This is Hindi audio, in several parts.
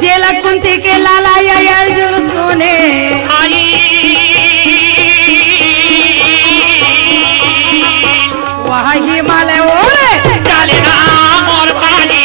जेला कुंती के लाला या अर्जुन सोने वहाँ हिमालय ओरे चलेगा मोर पानी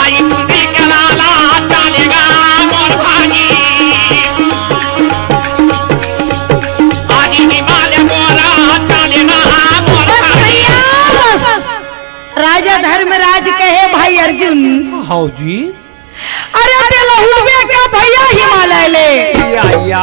आई कुंती के लाला चलेगा मोर पानी आज हिमालय मोरा चलेगा मोर पानी। राजा धर्मराज कहे भाई अर्जुन हाँ जी अरे दिलहुए का भैया हिमालय ले या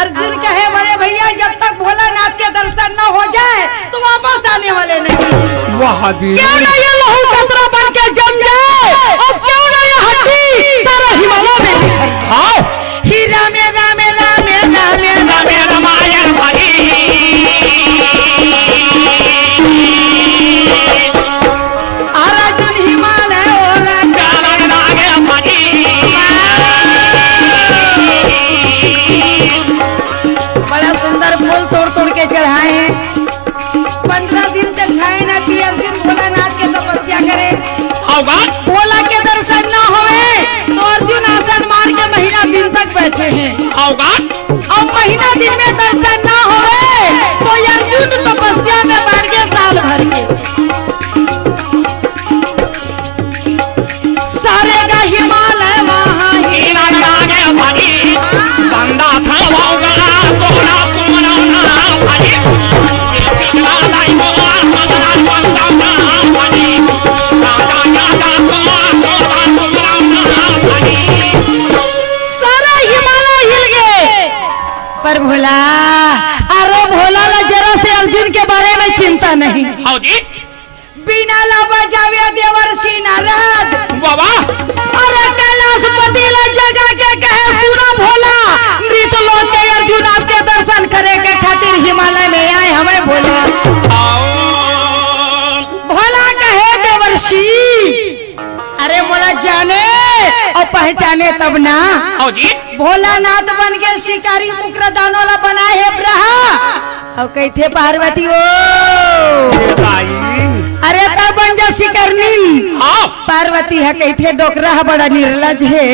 अर्जुन कहे बड़े भैया जब तक भोलानाथ के दर्शन न हो जाए तो वापस आने वाले नहीं। वाह जी क्यों ना ये लहू कतरा बन के जम जाए और क्यों ना ये हड्डी सारा हिमालय में आओ ही रामे रामे रामे रामे रामे रामायण भरी अर्जुन हिमालय और चलन लागे भरी बड़ा सुंदर फूल तोड़ तोड़ के चढ़ाए हैं। 15 दिन तक खाए ना कि अर्जुन भोलानाथ के तपस्या करे होगा भोला के दर्शन न होए तो अर्जुन आसन मार के महीना दिन तक बैठे हैं होगा और महीना दिन में दर्शन न होए तो अर्जुन तपस्या में बैठ गए साल भर के सारे का हिमालय वहाँ ही हीरा लागे भरी बंदा था होगा कोना कोना ना भरी पिछला लाई मोर मगरा बंदा ना भरी राजा राजा कोना कोना ना भरी सारा हिमालय हिल गए पर भोला अरे भोला ला जरा से अर्जुन के बारे में चिंता नहीं हाँ जी बिना लावा जावे देवर्षि नारद बाबा अरे कैलाशपति ला जगह के कहे सुना भोला मृत लोक के अर्जुन आपके दर्शन करे के खातिर हिमालय में आए हमें भोला भोला कहे देवर्षि अरे भोला जाने और पहचाने तब ना हाँ जी भोलानाथ बन के शिकारी मुक्रदान वाला बनाए है ब्रहा और कहते पार्वती ओ अरे तब बन जा शिकरनी हाँ पार्वती है कहते डोकरा बड़ा निर्लज है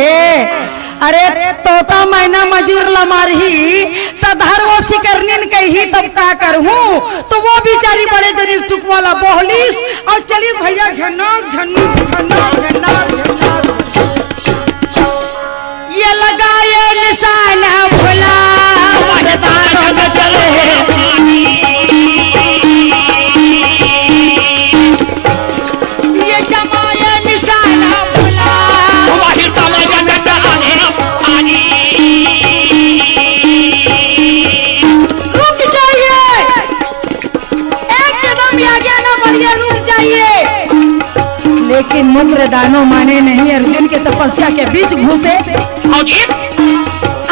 अरे तोता मैना मजूर लमारही तधर वो शिकरनीन कही तब का करहूं तो वो बेचारी बड़े दिन टुक वाला बोहलिस और चली भैया झनक झनक झनक झनक झनक ये लगाए निशाना भोला वरदान में चले ये जमाए निशाना भोला वही तमगन चलाने पानी रुक जाइए एक कदम आगे ना बढ़िए रुक जाइए लेकिन मुक्रदानो माने नहीं अर्जुन के तपस्या के बीच घुसे हाँ जी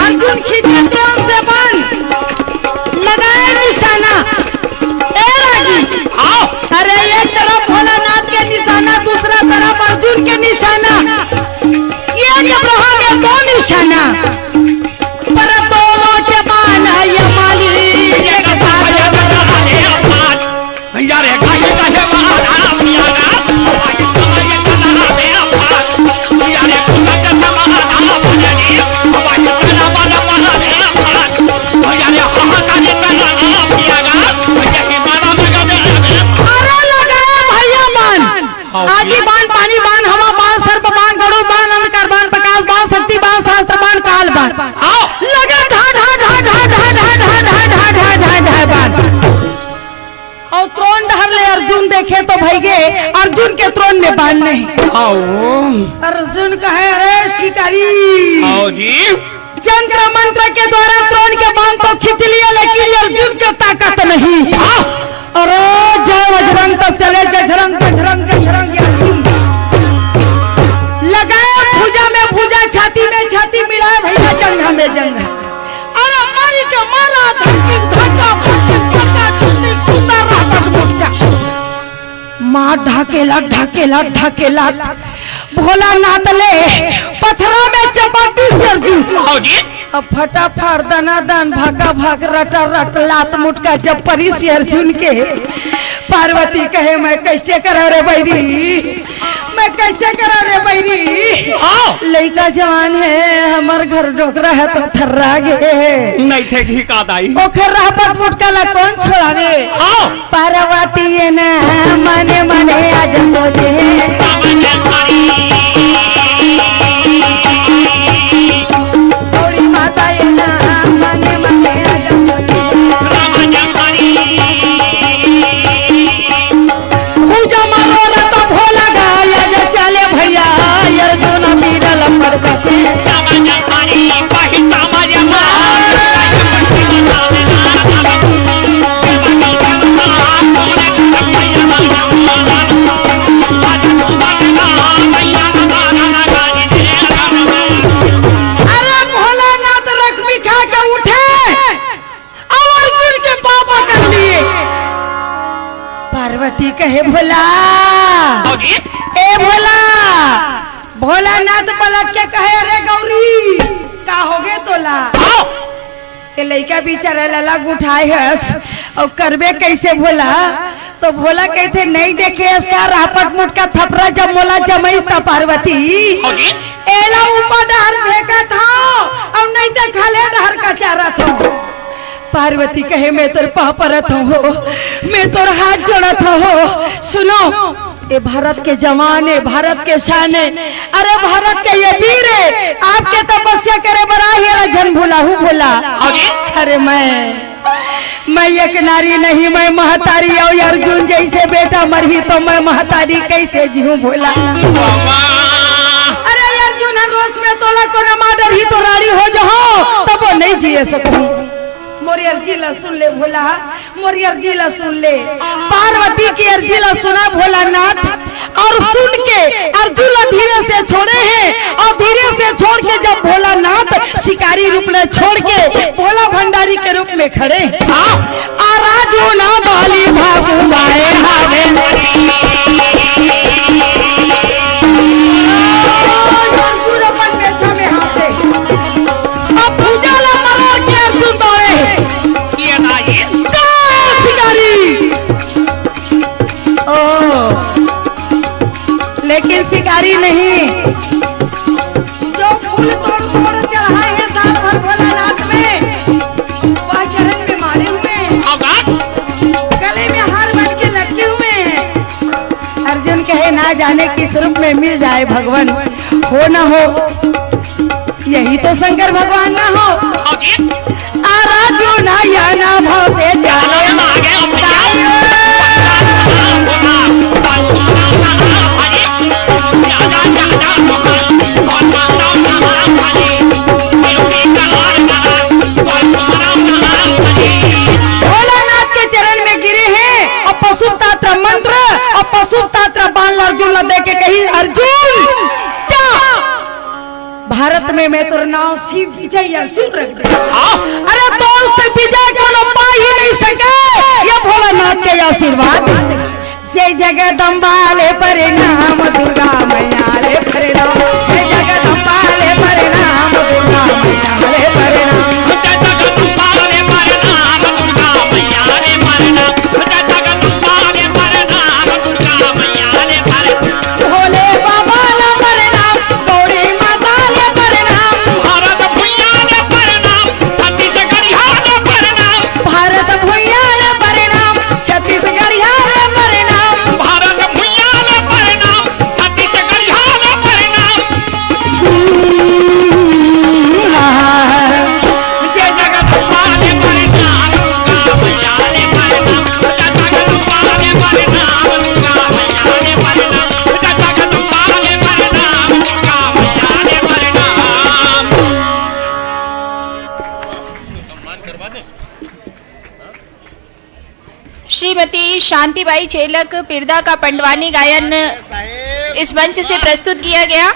अर्जुन खींचे ड्रोन से बन लगाए निशाना ए रागी हाँ अरे एक तरफ भोलानाथ के निशाना दूसरा तरफ अर्जुन के निशाना ये जब रहा में दो निशाना पर दोनों के बान है ये मालिक ये का भजन चलाने पान यार ये गाय का है मारा पिया ना ये समय चलाने पान यार ये भजन चलाना भजनी वाही चला वाला बनाने पान यार ये हम का चलाना पिया ना ये के मारा लगाने अरे लगाया भैया बान आगे बान पानी बान हवा बान सर्प बान गड़ो और त्रोन ढाल ले अर्जुन देखे तो भैगे अर्जुन के त्रोन में बाण नहीं। आओ अर्जुन कहे अरे शिकारी आओ जी जंत्र मंत्र के द्वारा त्रोन के बाण तो खींच लिया लेकिन अर्जुन की ताकत नहीं। अरे जय बजरंग तब चले जजरंग जजरंग जजरंग लगाया भुजा में भुजा छाती में छाती मिलाया भैया जंघा में जंघा। अरे मारी के मारा धक्का धक्का धक्का चुंदी कुंदा रापट मुक्का मां ढकेला ढकेला ढकेला भोला नाथ ले पत्थरा में चपाटी से अर्जुन। आओ जी अब फटाफट दना दन भागा भाग रटा रट लात मुटका जब परी से अर्जुन के पार्वती कहे मैं कैसे करा रे बैरी मैं कैसे करा रे बैरी लड़का जवान है हमार घर डोकरा है तो थर्रा गे नहीं थे घी का दाई ओखर रापट मुटका ला कौन छोड़ावे। पार्वती है ना मने मने आज सोचे कहे भोला ए भोला भोलानाथ पलट के कहे अरे गौरी का हो गए तोला के लड़का बेचारा ललग उठाए हस और करबे कैसे भोला तो भोला कहते नहीं देखे इसका रापट मुटका थपरा जब मोला जमैस था पार्वती एला ऊपर डहर फेंका था और नहीं तो खाले डहर का चारा था। पार्वती कहे मैं तोर पाँव परत हो मैं तोर हाथ जोड़त हो। सुनो ये भारत के जवान है भारत के शान है अरे भारत के ये वीर है आपके तपस्या करे बड़ा ही जन भूला हूँ भोला। अरे मैं एक नारी नहीं मैं महतारी और अर्जुन जैसे बेटा मरही तो मैं महतारी कैसे जीऊं भोला। अरे अर्जुन हर रोज में तोला को न मार ही तो रानी हो जाओ तब वो नहीं जिए सकूं। मोरी अर्जी ला सुन ले भोला मोरी अर्जी ला सुन ले पार्वती की अर्जी ला सुना भोलानाथ और सुन के अर्जुन ला धीरे से छोड़े हैं और धीरे से छोड़ के जब भोलानाथ शिकारी रूप में छोड़ के भोला भंडारी के रूप में खड़े आराजू ना बाली भागुआए हावे लेकिन शिकारी नहीं जो फूल तोड़ तोड़ चढ़ाए हैं साल भर भोलानाथ में वह चरण में मारे हुए हैं गले में हार बन के लटके हुए हैं। अर्जुन कहे ना जाने किस रूप में मिल जाए भगवान हो ना हो यही तो शंकर भगवान ना हो आराजू ना या ना भाव से जाने भोलानाथ के चरण में गिरे हैं और पशुतात्र मंत्र और पशुतात्र बाण अर्जुन ला दे के कही अर्जुन जा भारत में मैं तेरा नाम शिव विजय अर्जुन रख दे। अरे तो से विजय को पा ही नहीं सके ये भोलानाथ के आशीर्वाद जय जगदम्बा ले परिणाम दुर्गा मैया ले परिणाम जय जगदम्बा ले परिणाम दुर्गा मैया ले परिणाम भोले बाबा ले परिणाम गौरी माता ले परिणाम भारत भुइया ले परिणाम छत्तीसगढ़िया ले परिणाम भारत भुइया ले परिणाम छत्तीसगढ़िया ले परिणाम भारत भुइया ले परिणाम छत्तीसगढ़िया ले परिणाम श्रीमती शांतिबाई चेलक पिरदा का पंडवानी गायन इस मंच से प्रस्तुत किया गया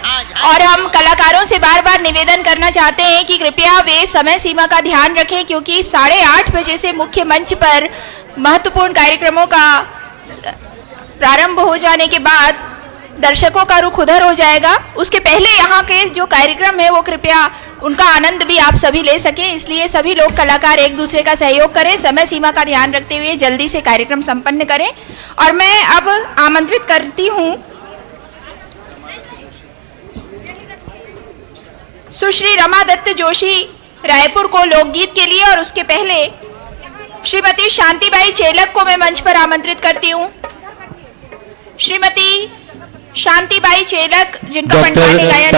और हम कलाकारों से बार बार निवेदन करना चाहते हैं कि कृपया वे समय सीमा का ध्यान रखें, क्योंकि 8:30 बजे से मुख्य मंच पर महत्वपूर्ण कार्यक्रमों का प्रारंभ हो जाने के बाद दर्शकों का रुख उधर हो जाएगा। उसके पहले यहाँ के जो कार्यक्रम है वो कृपया उनका आनंद भी आप सभी ले सकें, इसलिए सभी लोग कलाकार एक दूसरे का सहयोग करें, समय सीमा का ध्यान रखते हुए जल्दी से कार्यक्रम संपन्न करें। और मैं अब आमंत्रित करती हूँ सुश्री रमा दत्त जोशी रायपुर को लोकगीत के लिए, और उसके पहले श्रीमती शांतिबाई चेलक को मैं मंच पर आमंत्रित करती हूँ। श्रीमती शांतिबाई चेलक जिनका पंडवानी गायन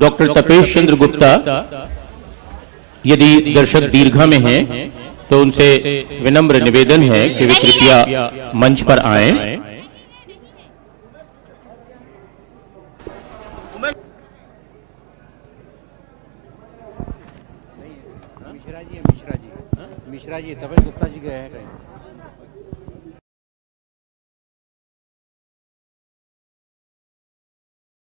डॉक्टर तपेश चंद्र गुप्ता, यदि दर्शक दीर्घा में हैं तो उनसे विनम्र निवेदन है कि वे कृपया मंच पर आएं। मिश्रा जी तपेश गुप्ता जी गए हैं कहीं।